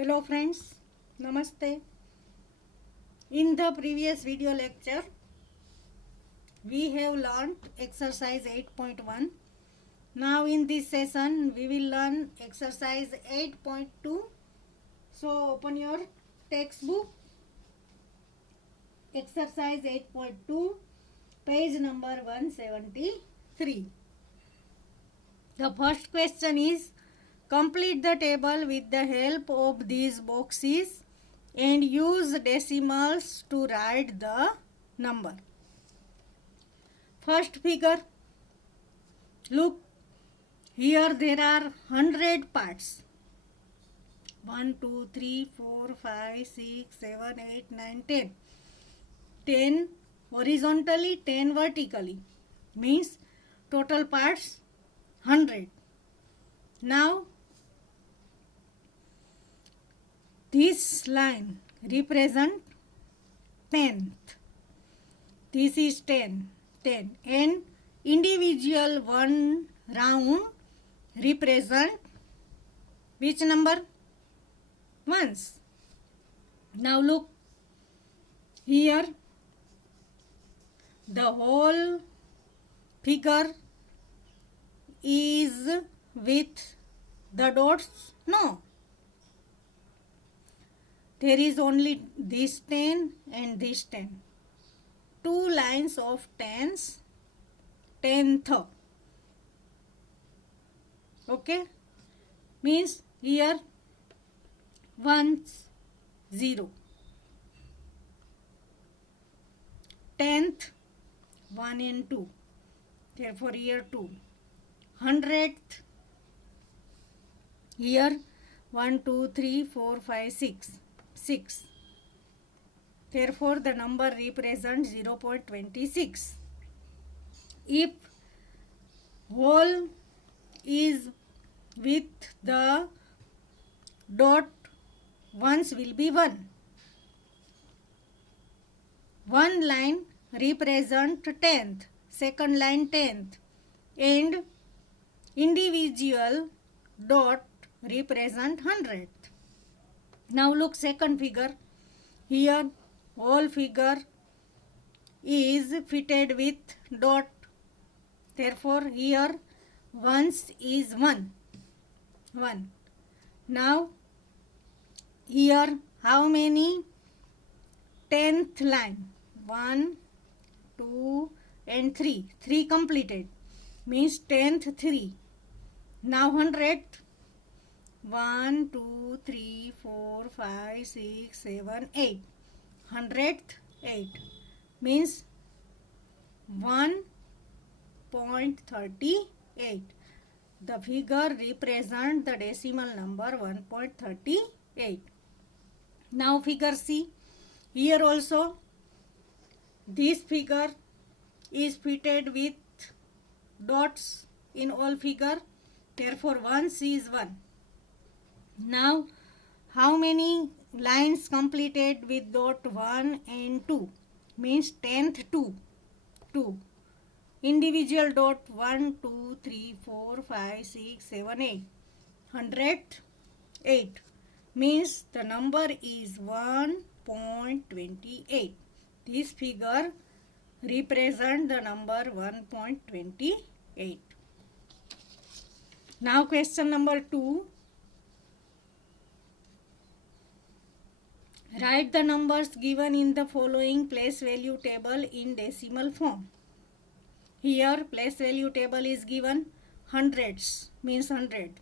Hello friends, Namaste. In the previous video lecture, we have learned exercise 8.1. Now in this session, we will learn exercise 8.2. So open your textbook, exercise 8.2, page number 173. The first question is, complete the table with the help of these boxes and use decimals to write the number. First figure, look, here there are 100 parts. 1, 2, 3, 4, 5, 6, 7, 8, 9, 10. 10 horizontally, 10 vertically. Means total parts 100. Now this line represent 10th. This is 10. And individual one round represent which number? Ones. Now look, here the whole figure is with the dots? No. There is only this 10 and this 10. Two lines of tens, 10th. Okay? Means here ones, 0. 10th, 1 and 2. Therefore here 2. 100th, here 1, 2, 3, 4, 5, 6. 6. Therefore, the number represents 0.26. If whole is with the dot, ones will be 1. One line represent 10th, second line 10th, and individual dot represent 100th. Now look second figure. Here whole figure is fitted with dot. Therefore here ones is 1. 1. Now here how many? 10th line. 1, 2 and 3. 3 completed. Means 10th 3. Now 100th. 1, 2, 3, 4, 5, 6, 7, 8. 100th 8. Means 1.38. The figure represents the decimal number 1.38. Now figure C. Here also this figure is fitted with dots in all figure. Therefore ones is 1. Now, how many lines completed with dot 1 and 2? Means 10th 2. 2. Individual dot 1, 2, 3, 4, 5, 6, 7, 8. 100th 8. Means the number is 1.28. This figure represents the number 1.28. Now question number 2. Write the numbers given in the following place value table in decimal form. Here place value table is given. Hundreds means 100.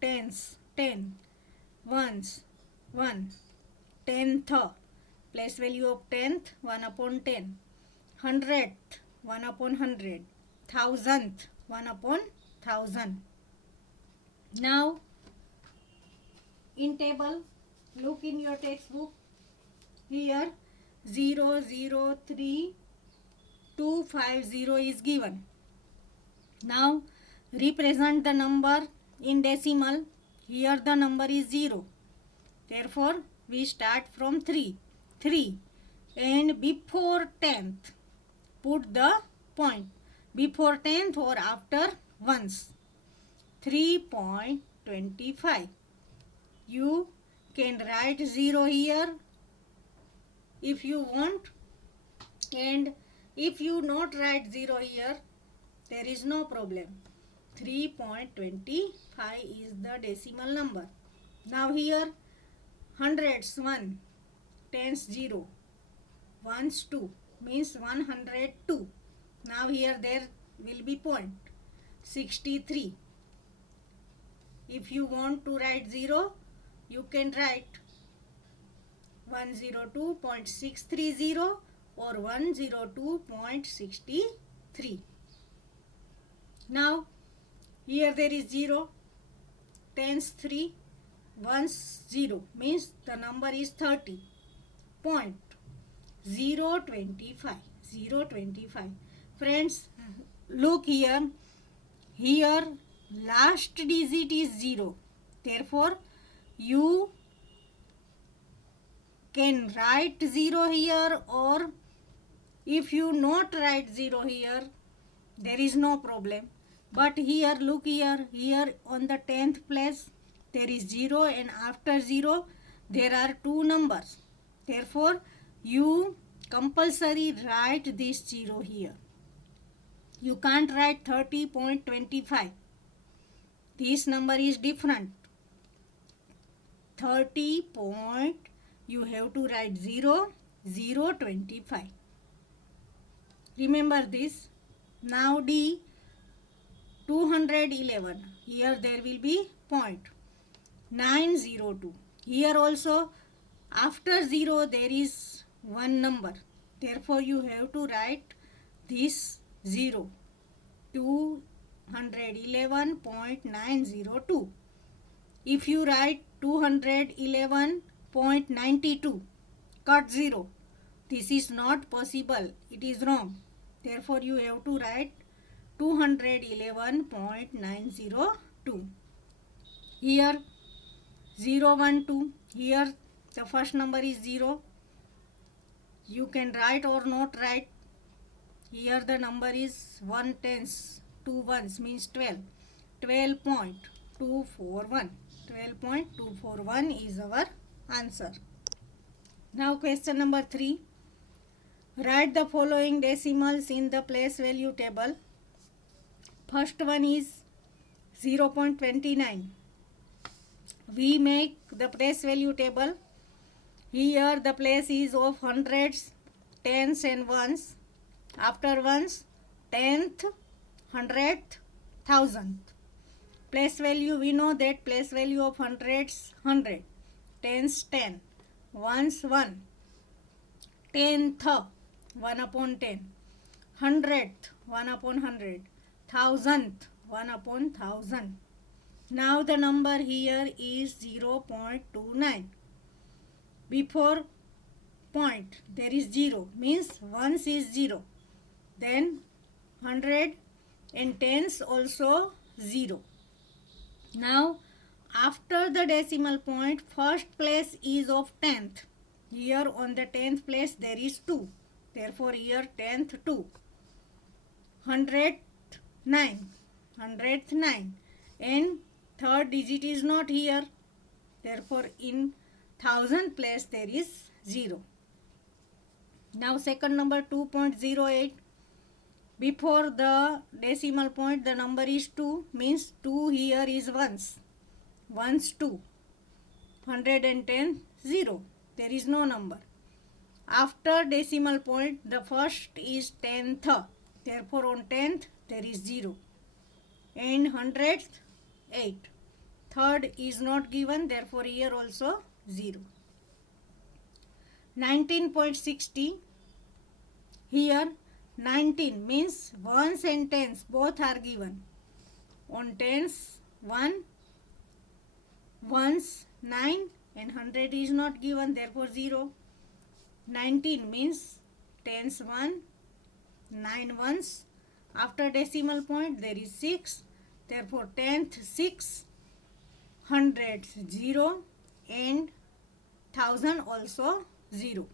Tens 10. Ones 1. Tenth place value of tenth 1 upon 10. Hundredth 1 upon 100. Thousandth 1 upon 1000. Now in table, look in your textbook. Here 003250 is given. Now represent the number in decimal. Here the number is 0. Therefore we start from 3. 3. And before 10th put the point. Before 10th or after ones. 3.25. You can write 0 here if you want, and if you not write 0 here, there is no problem. 3.25 is the decimal number. Now here hundreds 1, tens 0, ones 2 means 102. Now here there will be point 63. If you want to write 0, you can write 102.630 or 102.63. Now here there is 0, tens 3, ones 0 means the number is 30. Point 025. Friends, look here. Here last digit is 0. Therefore, you can write 0 here, or if you not write 0 here, there is no problem. But here, look here on the 10th place, there is 0, and after 0, there are 2 numbers. Therefore, you compulsory write this 0 here. You can't write 30.25. This number is different. 30 point, you have to write 0, 025. Remember this. Now D, 211. Here there will be point 902. Here also after 0 there is one number. Therefore you have to write this 0. 211.902. If you write 211.92, cut 0. This is not possible. It is wrong. Therefore you have to write 211.902. Here 012. Here the first number is 0. You can write or not write. Here the number is 1 tens, 2 ones means 12. 12.241. 12.241 is our answer. Now question number 3. Write the following decimals in the place value table. First one is 0.29. We make the place value table. Here the place is of hundreds, tens and ones. After ones, tenth, hundredth, thousandth. Place value, we know that place value of hundreds, 100. Tens, 10. Ones, 1. Tenth, 1 upon 10. Hundredth, 1 upon 100. Thousandth, 1 upon 1000. Now the number here is 0.29. Before point there is 0, means ones is 0. Then 100 and tens also 0. Now after the decimal point, first place is of tenth. Here on the 10th place there is 2. Therefore here 10th 2. 100th 9. 100th 9. And third digit is not here. Therefore in 1000th place there is 0. Now second number 2.08. Before the decimal point the number is 2, means 2 here is ones. Ones 2. 110 0. There is no number. After decimal point the first is 10th. Therefore on 10th there is 0. And 100th 8. Third is not given, therefore here also 0. 19.60. Here 19 means ones and tens both are given. On tens 1, ones 9 and 100 is not given, therefore 0. 19 means tens 1, 9 ones. After decimal point there is 6, therefore tenth 6, hundreds 0 and 1000 also 0.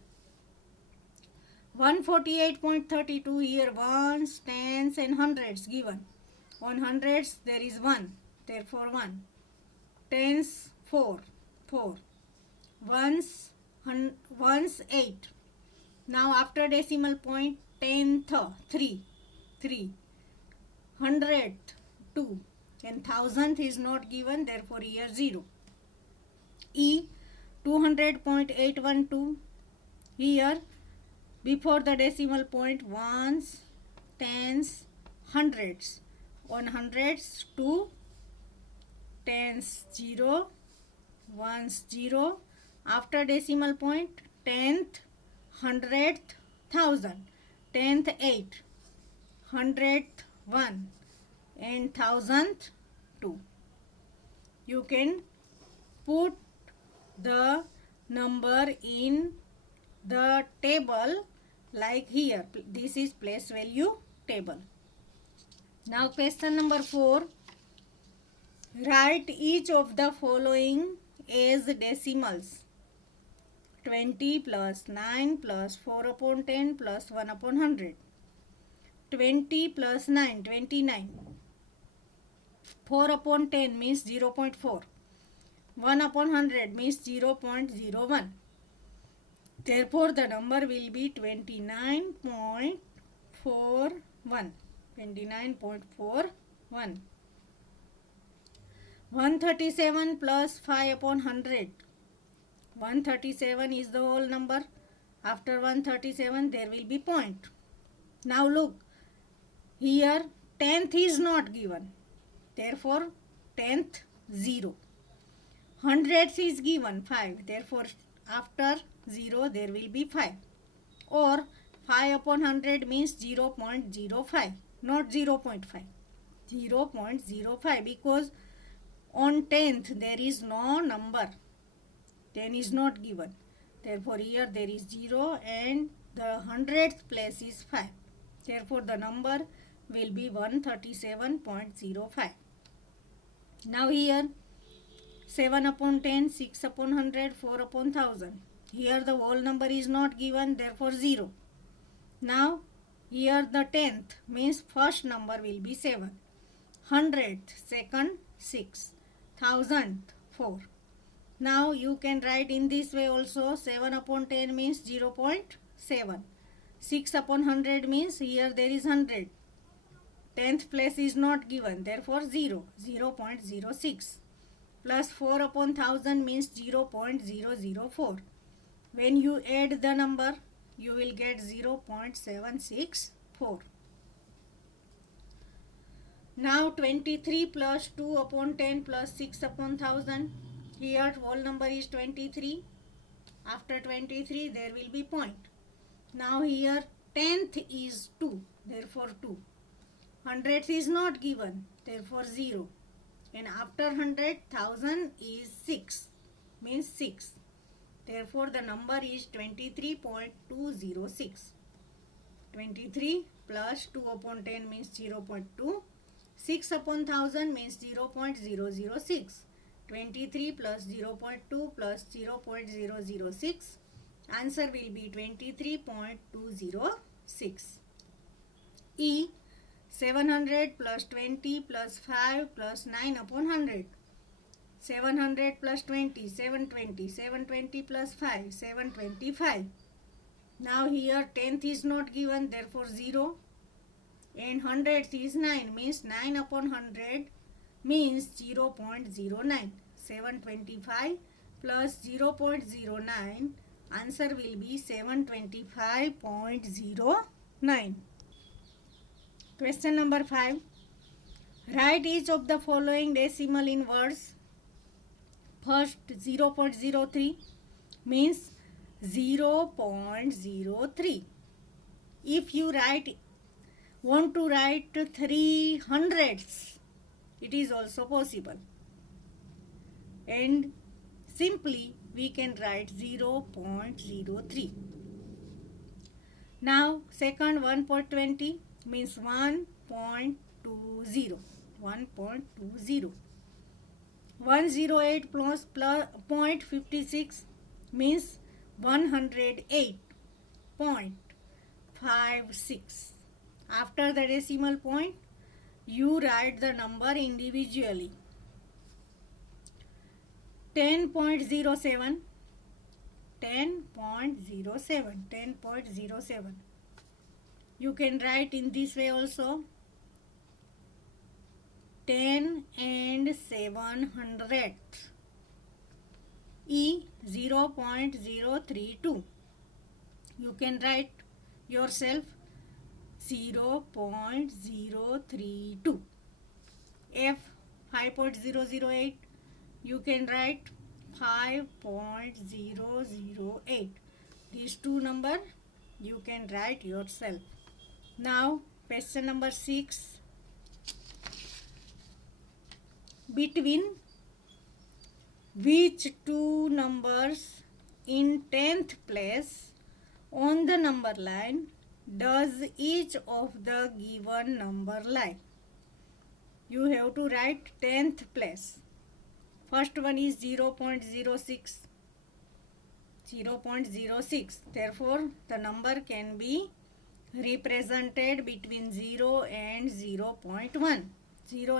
148.32. Here ones, tens and hundreds given. On hundreds there is 1, therefore 1. Tens 4. ones 8. Now after decimal point, tenth 3, hundredth 2, and thousandth is not given, therefore here 0. E 200.812. Here before the decimal point, ones, tens, hundreds. On hundreds 2, tens 0, ones 0. After decimal point, tenth, hundredth, thousand. Tenth 8, hundredth 1, and thousandth 2. You can put the number in the table like here. This is place value table. Now question number 4. Write each of the following as decimals. 20 plus 9 plus 4 upon 10 plus 1 upon 100. 20 plus 9, 29. 4 upon 10 means 0.4. 1 upon 100 means 0.01. Therefore, the number will be 29.41. 29.41. 137 plus 5 upon 100. 137 is the whole number. After 137, there will be point. Now look, here tenth is not given. Therefore, tenth 0. Hundredth is given 5. Therefore, after 0 there will be 5. Or 5 upon 100 means 0.05, not 0.5. 0.05, because on 10th there is no number. 10 is not given. Therefore, here there is 0 and the 100th place is 5. Therefore, the number will be 137.05. Now here 7 upon 10, 6 upon 100, 4 upon 1000. Here the whole number is not given, therefore 0. Now here the 10th means first number will be 7. 100th, second 6. 1000th 4. Now you can write in this way also. 7 upon 10 means 0.7. 6 upon 100 means here there is 100. 10th place is not given, therefore 0. 0.06. Plus 4 upon 1000 means 0.004. When you add the number, you will get 0.764. Now 23 plus 2 upon 10 plus 6 upon 1000. Here whole number is 23. After 23 there will be point. Now here 10th is 2, therefore 2. 100th is not given, therefore 0. And after 100, 1000 is 6, means 6. Therefore, the number is 23.206. 23 plus 2 upon 10 means 0.2. 6 upon 1000 means 0.006. 23 plus 0.2 plus 0.006. Answer will be 23.206. E. 700 plus 20 plus 5 plus 9 upon 100. 700 plus 20, 720. 720 plus 5, 725. Now here 10th is not given, therefore 0. And 100th is 9, means 9 upon 100 means 0.09. 725 plus 0.09. Answer will be 725.09. Question number 5. Write each of the following decimal in words. First, 0.03 means 0.03. If you want to write 300ths, it is also possible. And simply we can write 0.03. Now, second, 1.20 means 1.20. 1.20. 108 plus 0.56 means 108.56. After the decimal point, you write the number individually. 10.07 10.07. 10.07. You can write in this way also. 10 and 700. E 0.032. You can write yourself 0.032. F 5.008. You can write 5.008. These two number you can write yourself. Now question number 6. Between which two numbers in 10th place on the number line does each of the given number lie? You have to write 10th place. First one is 0.06. 0.06. Therefore, the number can be represented between 0 and 0.1. 0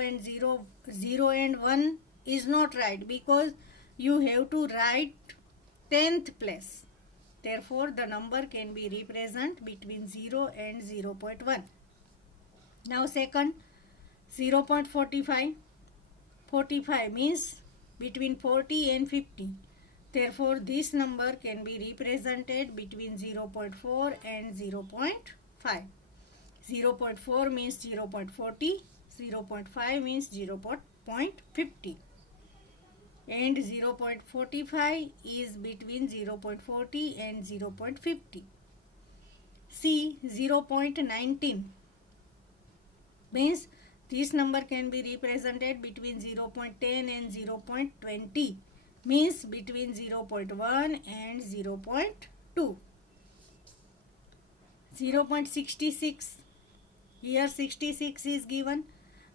and 1 is not right because you have to write 10th place. Therefore, the number can be represented between 0 and 0.1. Now second, 0.45. 45 means between 40 and 50. Therefore, this number can be represented between 0.4 and 0.5. 0.4 means 0.40. 0.5 means 0.50. And 0.45 is between 0.40 and 0.50. C 0.19 means this number can be represented between 0.10 and 0.20, means between 0.1 and 0.2. 0.66, here 66 is given.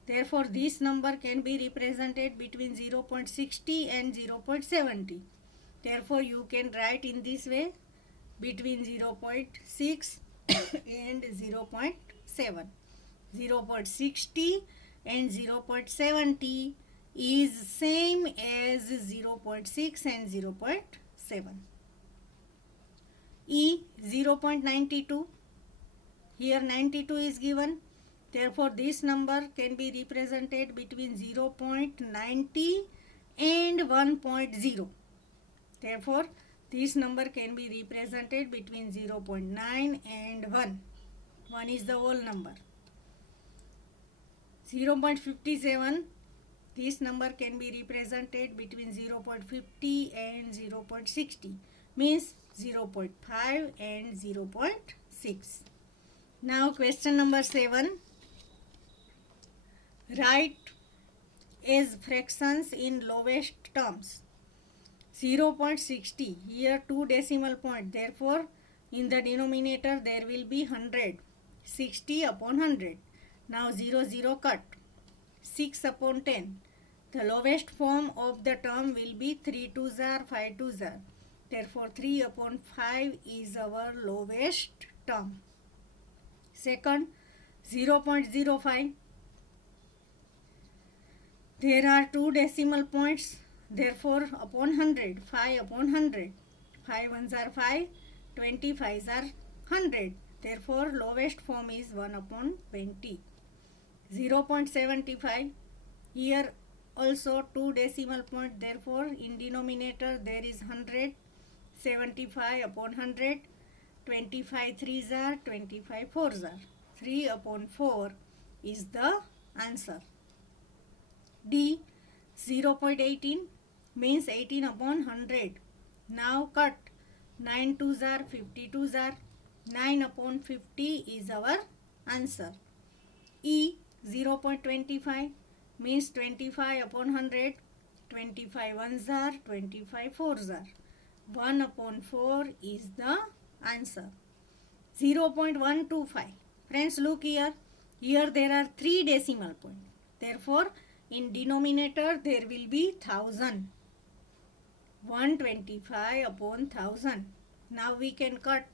Therefore, this number can be represented between 0.60 and 0.70. Therefore, you can write in this way between 0.6 and 0.7. 0.60 and 0.70 is same as 0.6 and 0.7. E 0.92. Here 92 is given. Therefore, this number can be represented between 0.90 and 1.0. Therefore, this number can be represented between 0.9 and 1. 1 is the whole number. 0.57. This number can be represented between 0.50 and 0.60. Means 0.5 and 0.6. Now question number 7. Write as fractions in lowest terms. 0.60. Here 2 decimal point. Therefore, in the denominator there will be 100. 60 upon 100. Now 0 cut. 6 upon 10. The lowest form of the term will be 3 2s are 5 2s are. Therefore 3 upon 5 is our lowest term. Second, 0.05. There are 2 decimal points. Therefore upon 100, 5 upon 100. 5 ones are 5, 25s are 100. Therefore lowest form is 1 upon 20. 0.75. Here also 2 decimal point. Therefore in denominator there is 100. 75 upon 100. 25 3s are, 25 4s are. 3 upon 4 is the answer. D 0.18 means 18 upon 100. Now cut. 9 2s are, 50 2s are. 9 upon 50 is our answer. E 0.25 means 25 upon 100. 25 1s are, 25 4s are. 1 upon 4 is the answer. 0.125. Friends, look here. Here there are 3 decimal points. Therefore, in denominator there will be 1000. 125 upon 1000. Now we can cut.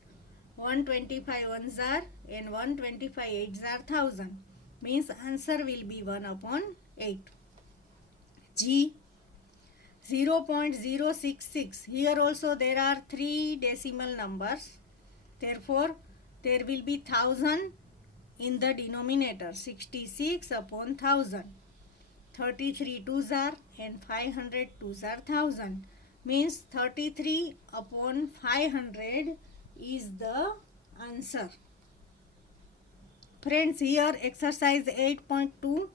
125 ones are and 125 eights are 1000. Means answer will be 1 upon 8. G 0.066. Here also there are 3 decimal numbers. Therefore, there will be 1000 in the denominator. 66 upon 1000. 33 twos are and 500 twos are 1000. Means 33 upon 500 is the answer. Friends, here exercise 8.2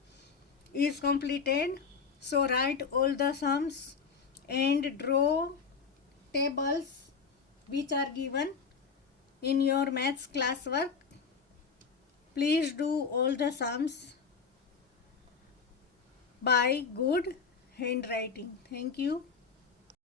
is completed. So write all the sums and draw tables which are given in your maths classwork. Please do all the sums by good handwriting. Thank you.